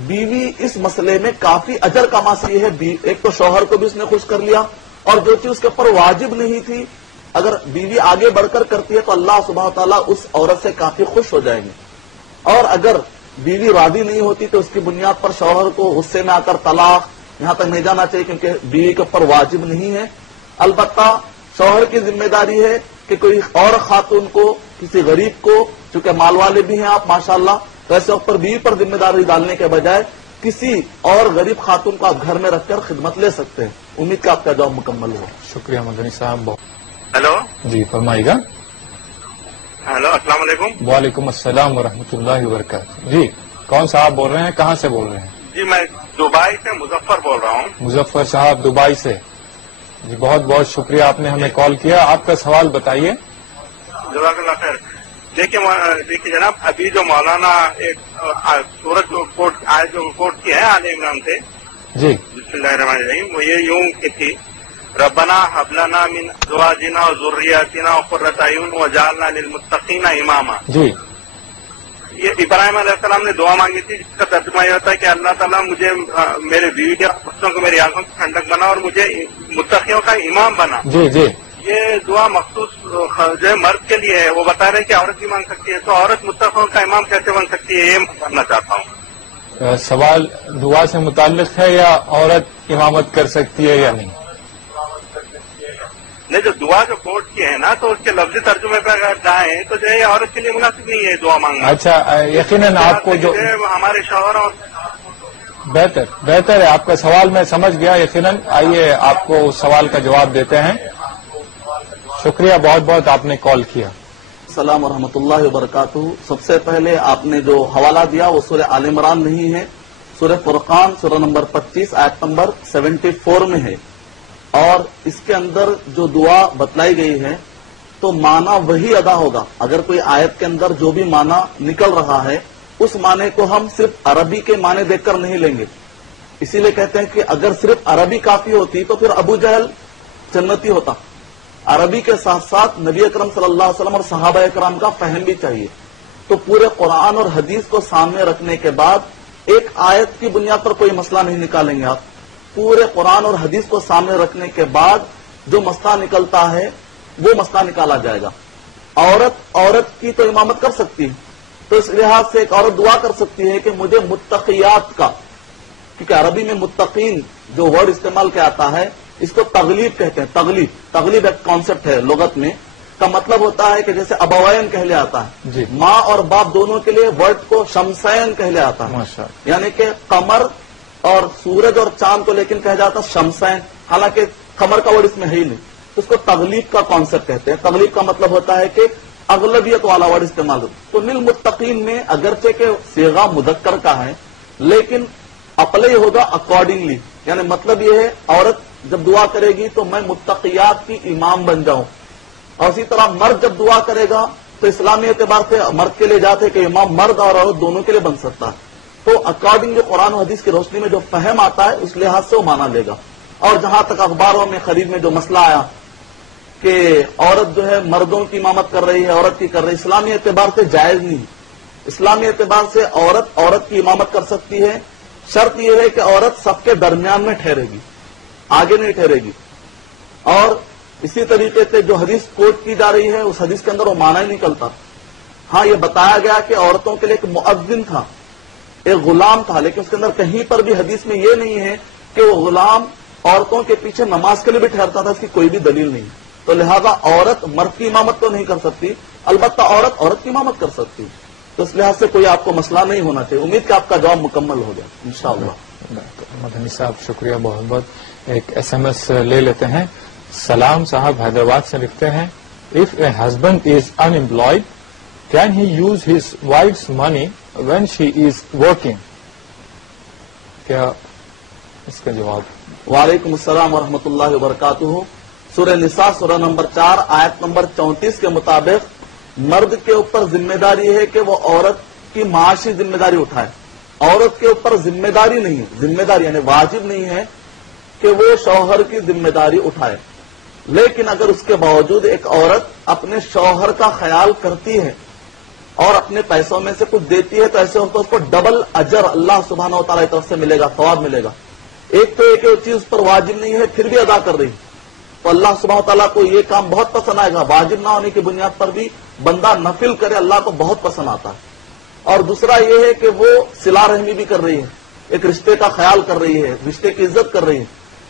بیوی اس مسئلے میں کافی اجر کما سکتی ہے. ایک تو شوہر کو بھی اس نے خوش کر لیا، اور جو چیز اس کے اوپر واجب نہیں تھی اگر بیوی آگے بڑھ کر کرتی ہے تو اللہ سبحانہ تعالیٰ اس عورت سے کافی خوش ہو جائیں گے. اور اگر بیوی راضی نہیں ہوتی تو اس کی بنیاد پر شوہر کو غصے میں آ کر طلاق یہاں تک نہیں جانا چاہیے، کیونکہ بیوی کے اوپر واجب نہیں ہے. البتہ شوہر کی ذمہ داری ہے کہ کوئی اور خاتون کو، کسی غریب کو، چونکہ مال والے بھی ہیں آپ ماشاءاللہ، تو ایسے اوپر بیوی پر ذمہ داری ڈالنے کے بجائے کسی اور غریب خاتون کو آپ گھر میں رکھ کر خدمت لے سکتے ہیں. امید کہ آپ کا جواب مکمل ہو. شکریہ مدنی صاحب. ہیلو جی فرمائیے گا. ہیلو، السلام علیکم. وعلیکم السلام ورحمۃ اللہ وبرکاتہ. جی کون صاحب بول رہے ہیں، کہاں سے بول رہے ہیں؟ جی میں دبئی سے مظفر بول رہا ہوں. مظفر صاحب دبئی سے. جی بہت بہت شکریہ، آپ نے ہمیں کال کیا. آپ کا سوال بتائیے. جزاک اللہ خیر. دیکھیے جناب، ابھی جو مولانا ایک سورت جو کوٹ کی ہے آل عمران سے، جی بسم اللہ الرحمن الرحیم، وہ یہ یوں کی تھی: ربنا هب لنا من ازواجنا وذرياتنا قرة اعين واجعلنا للمتقين اماما. جی یہ ابراہیم علیہ السلام نے دعا مانگی تھی، جس کا ترجمہ یہ ہوتا ہے کہ اللہ تعالیٰ مجھے میرے بیوی کے بچوں کو میری آنکھوں کی ٹھنڈک بنا اور مجھے متقیوں کا امام بنا. جی جی یہ دعا مخصوص جو ہے مرد کے لیے ہے. وہ بتا رہے ہیں کہ عورت بھی مانگ سکتی ہے، تو عورت متقیوں کا امام کیسے بن سکتی ہے، یہ کرنا چاہتا ہوں. سوال دعا سے متعلق ہے یا عورت امامت کر سکتی ہے یا نہیں؟ نہیں، جو دعا جو کوٹ کی ہے نا، تو اس کے لفظی ترجمے پہ اگر جائیں تو جو ہے عورت کے لیے مناسب نہیں ہے دعا مانگنا. اچھا یقیناً آپ کو جو ہمارے شوہر اور بہتر ہے، آپ کا سوال میں سمجھ گیا. یقیناً آئیے آپ کو اس سوال کا جواب دیتے ہیں. شکریہ بہت بہت، آپ نے کال کیا. السلام ورحمۃ اللہ وبرکاتہ. سب سے پہلے آپ نے جو حوالہ دیا وہ سورہ آل عمران نہیں ہے، سورہ فرقان سورہ نمبر 25 آیت نمبر 74 میں ہے. اور اس کے اندر جو دعا بتلائی گئی ہے تو معنی وہی ادا ہوگا. اگر کوئی آیت کے اندر جو بھی معنی نکل رہا ہے اس معنی کو ہم صرف عربی کے معنی دیکھ کر نہیں لیں گے. اسی لیے کہتے ہیں کہ اگر صرف عربی کافی ہوتی تو پھر ابو جہل جنتی ہوتا. عربی کے ساتھ ساتھ نبی اکرم صلی اللہ علیہ وسلم اور صحابہ اکرام کا فہم بھی چاہیے. تو پورے قرآن اور حدیث کو سامنے رکھنے کے بعد ایک آیت کی بنیاد پر کوئی مسئلہ نہیں نکالیں گے آپ. پورے قرآن اور حدیث کو سامنے رکھنے کے بعد جو مسئلہ نکلتا ہے وہ مسئلہ نکالا جائے گا. عورت کی تو امامت کر سکتی ہے، تو اس لحاظ سے ایک عورت دعا کر سکتی ہے کہ مجھے متقیات کا، کیونکہ عربی میں متقین جو ورڈ استعمال کیا آتا ہے اس کو تغلیب کہتے ہیں. تغلیب ایک کانسیپٹ ہے لغت میں، کا مطلب ہوتا ہے کہ جیسے ابوین کہہ لے آتا ہے جی. ماں اور باپ دونوں کے لیے ورڈ کو شمسین کہہ لے آتا ہے. ماشاءاللہ. یعنی کہ قمر اور سورج اور چاند کو لیکن کہا جاتا شمسین، حالانکہ قمر کا ورڈ اس میں ہے ہی نہیں. اس کو تغلیب کا کانسیپٹ کہتے ہیں. تغلیب کا مطلب ہوتا ہے کہ اغلبیت والا ورڈ استعمال ہوتا ہے. تو للمتقین میں اگرچہ کہ صیغہ مذکر کا ہے لیکن اپلائی ہوگا اکارڈنگلی. یعنی مطلب یہ ہے عورت جب دعا کرے گی تو میں متقیات کی امام بن جاؤں. اور اسی طرح مرد جب دعا کرے گا تو اسلامی اعتبار سے مرد کے لیے جاتے کہ امام مرد اور عورت دونوں کے لیے بن سکتا ہے. تو اکارڈنگ جو قرآن و حدیث کی روشنی میں جو فہم آتا ہے اس لحاظ سے وہ مانا لے گا. اور جہاں تک اخباروں میں خرید میں جو مسئلہ آیا کہ عورت جو ہے مردوں کی امامت کر رہی ہے، عورت کی کر رہی ہے، اسلامی اعتبار سے جائز نہیں. اسلامی اعتبار سے عورت کی امامت کر سکتی ہے. شرط یہ ہے کہ عورت سب کے درمیان میں ٹھہرے گی، آگے نہیں ٹھہرے گی. اور اسی طریقے سے جو حدیث کوٹ کی جا رہی ہے اس حدیث کے اندر وہ معنی ہی نکلتا. ہاں یہ بتایا گیا کہ عورتوں کے لیے ایک مؤذن تھا، ایک غلام تھا، لیکن اس کے اندر کہیں پر بھی حدیث میں یہ نہیں ہے کہ وہ غلام عورتوں کے پیچھے نماز کے لیے بھی ٹھہرتا تھا. اس کی کوئی بھی دلیل نہیں. تو لہذا عورت مرد کی امامت تو نہیں کر سکتی، البتہ عورت کی امامت کر سکتی. تو اس لحاظ سے کوئی آپ کو مسئلہ نہیں ہونا چاہیے. امید کہ آپ کا جواب مکمل ہو جائے انشاءاللہ. مدنی صاحب شکریہ بہت بہت. ایک SMS لے لیتے ہیں. سلام صاحب حیدرآباد سے لکھتے ہیں if a husband is unemployed can he use his wife's money when she is working? کیا اس کا جواب؟ وعلیکم السلام ورحمۃ اللہ وبرکاتہ. سورہ نساء سورہ نمبر 4 آیت نمبر 34 کے مطابق مرد کے اوپر ذمہ داری ہے کہ وہ عورت کی معاشی ذمہ داری اٹھائے. عورت کے اوپر ذمہ داری نہیں ہے، ذمہ داری یعنی واجب نہیں ہے کہ وہ شوہر کی ذمہ داری اٹھائے. لیکن اگر اس کے باوجود ایک عورت اپنے شوہر کا خیال کرتی ہے اور اپنے پیسوں میں سے کچھ دیتی ہے تو ایسے ہوتا ہے اس کو ڈبل اجر اللہ سبحانہ و تعالیٰ کی طرف سے ملے گا، ثواب ملے گا. ایک تو ایک چیز اس پر واجب نہیں ہے پھر بھی ادا کر رہی تو اللہ سبحانہ و تعالیٰ کو یہ کام بہت پسند آئے گا. واجب نہ ہونے کی بنیاد پر بھی بندہ نفل کرے اللہ کو بہت پسند آتا ہے. اور دوسرا یہ ہے کہ وہ صلہ رحمی بھی کر رہی ہے، ایک رشتے کا خیال کر رہی ہے، رشتے کی عزت کر رہی ہے.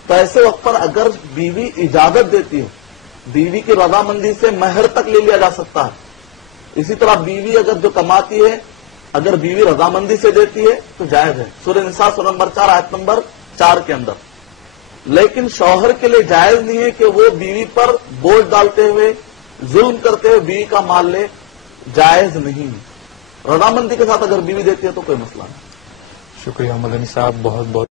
تو ایسے وقت پر اگر بیوی اجازت دیتی ہے، بیوی کی رضامندی سے مہر تک لے لیا جا سکتا ہے. اسی طرح بیوی اگر جو کماتی ہے اگر بیوی رضامندی سے دیتی ہے تو جائز ہے، سورہ نساء سورہ نمبر 4 آیت نمبر 4 کے اندر. لیکن شوہر کے لیے جائز نہیں ہے کہ وہ بیوی پر بوجھ ڈالتے ہوئے ظلم کرتے ہوئے بیوی کا مال لے، جائز نہیں. رضامندی کے ساتھ اگر بیوی دیتی ہے تو کوئی مسئلہ نہیں. شکریہ مدنی صاحب، بہت بہت